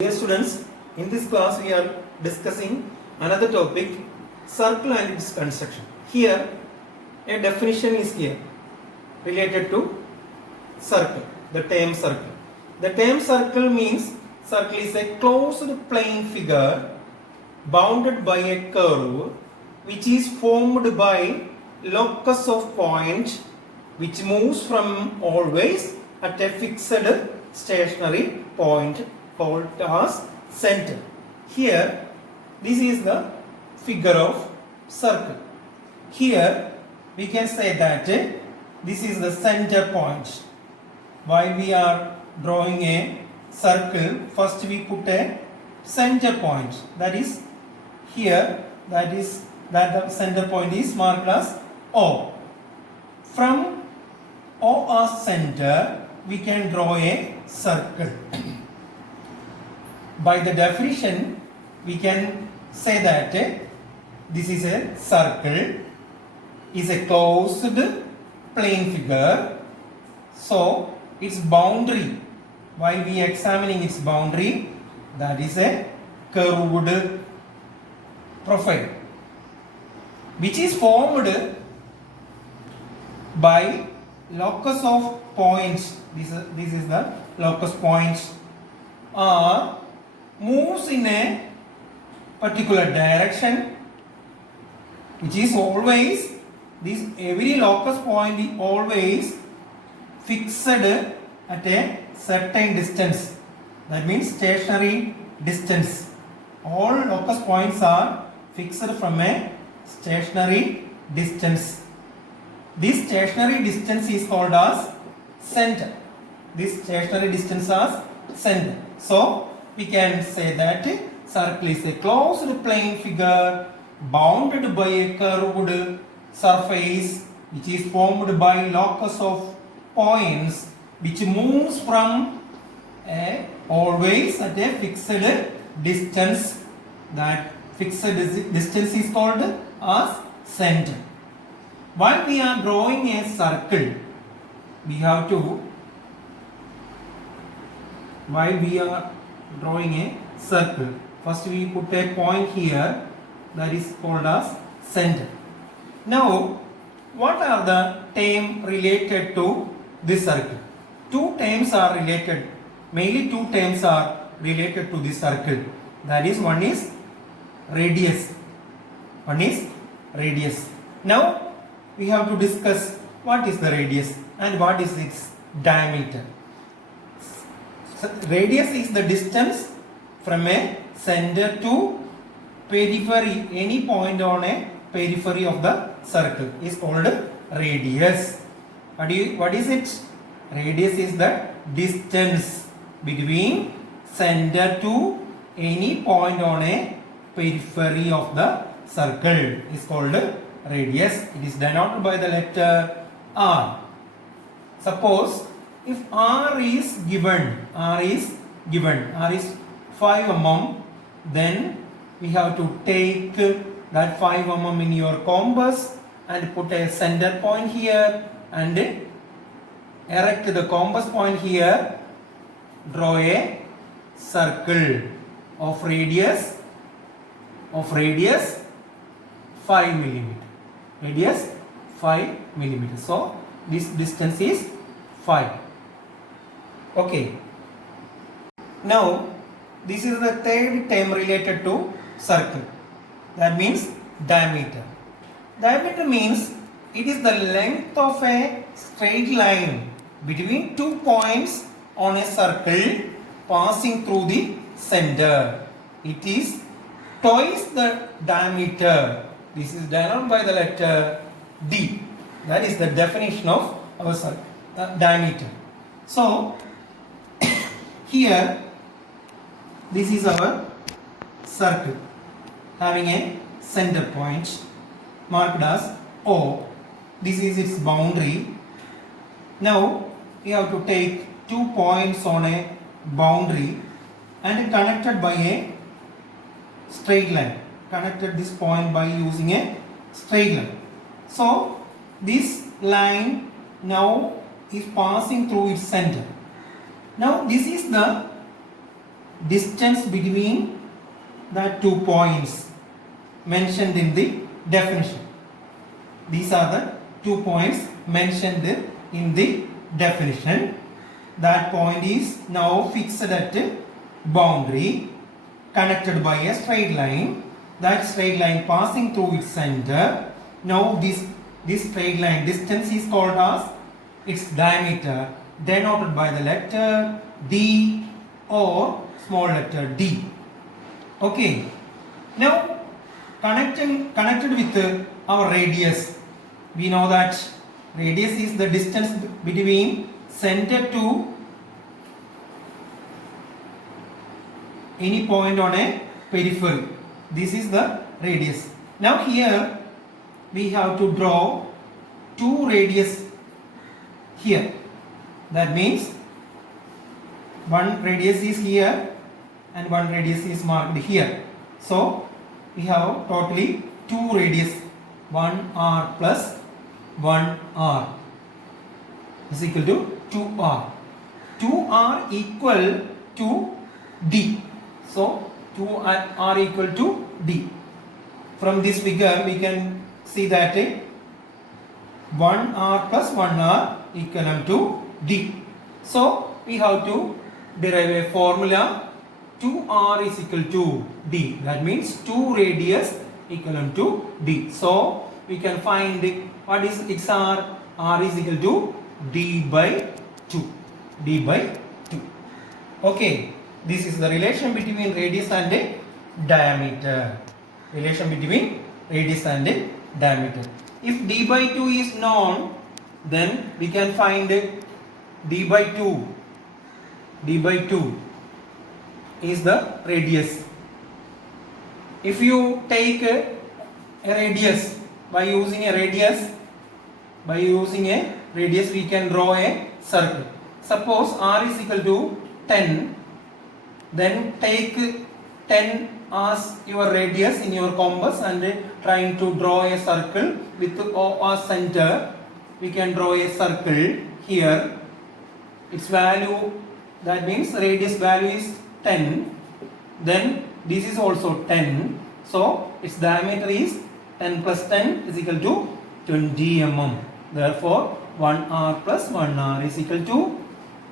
Dear students, in this class we are discussing another topic, circle and its construction. Here a definition is here related to circle, the term circle. The term circle means circle is a closed plane figure bounded by a curve which is formed by locus of point which moves from always at a fixed stationary point called as center. Here this is the figure of circle. Here we can say that this is the center point. While we are drawing a circle, first we put a center point, that is here, that the center point is marked as O. From O as center we can draw a circle. By the definition we can say that this is a circle, is a closed plane figure. So its boundary, while we are examining its boundary, that is a curved profile which is formed by locus of points. This is the locus points are moves in a particular direction, which is always this every locus point is always fixed at a certain distance, that means stationary distance. All locus points are fixed from a stationary distance. This stationary distance is called as center. This stationary distance as center. So we can say that circle is a closed plane figure bounded by a curved surface which is formed by locus of points which moves from always at a fixed distance. That fixed distance is called as center. While we are drawing a circle, we have to, while we are drawing a circle, first we put a point here, that is called as center. Now what are the terms related to this circle? Two terms are related, mainly two terms are related to this circle, that is one is radius, one is radius. Now we have to discuss what is the radius and what is its diameter. Radius is the distance from a center to periphery. Any point on a periphery of the circle is called radius. What is it? Radius is the distance between center to any point on a periphery of the circle is called radius. It is denoted by the letter R. Suppose if R is given, R is 5 mm, then we have to take that 5 mm in your compass and put a center point here and erect the compass point here. Draw a circle of radius 5 mm. Radius 5 mm. So this distance is 5. Okay. Now this is the third term related to circle. That means diameter. Diameter means it is the length of a straight line between 2 points on a circle passing through the center. It is twice the diameter. This is denoted by the letter D. That is the definition of our circle, diameter. So here this is our circle having a center point marked as O. This is its boundary. Now we have to take 2 points on a boundary and connected by a straight line. Connected this point by using a straight line. So this line now is passing through its center. Now this is the distance between the 2 points mentioned in the definition. These are the 2 points mentioned in the definition. That point is now fixed at boundary, connected by a straight line. That straight line passing through its center. Now this straight line distance is called as its diameter, denoted by the letter D or small letter d. Okay. Now connected with our radius. We know that radius is the distance between center to any point on a periphery. This is the radius. Now here we have to draw 2 radius here. That means one radius is here and one radius is marked here. So we have totally 2 radius, 1r plus 1r is equal to 2r. 2r equal to d. So 2r equal to d. From this figure we can see that 1r plus 1r equivalent to d. So we have to derive a formula. 2r is equal to d. That means 2 radius equivalent to d. So we can find what is its r. R is equal to d by 2. D by 2. Okay. This is the relation between radius and diameter. Relation between radius and diameter. If d by 2 is known, then we can find d by 2. D by 2 is the radius. If you take a radius, by using a radius we can draw a circle. Suppose r is equal to 10, then take 10 as your radius in your compass and trying to draw a circle with O as center. We can draw a circle here. Its value, that means radius value is 10. Then this is also 10. So its diameter is 10 plus 10 is equal to 20 mm. Therefore 1r plus 1r is equal to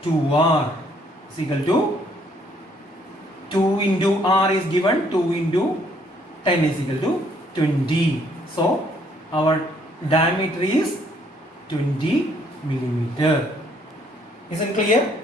2r is equal to 2 into r is given, 2 into 10 is equal to 20. So our diameter is 20 millimeter. Is it clear?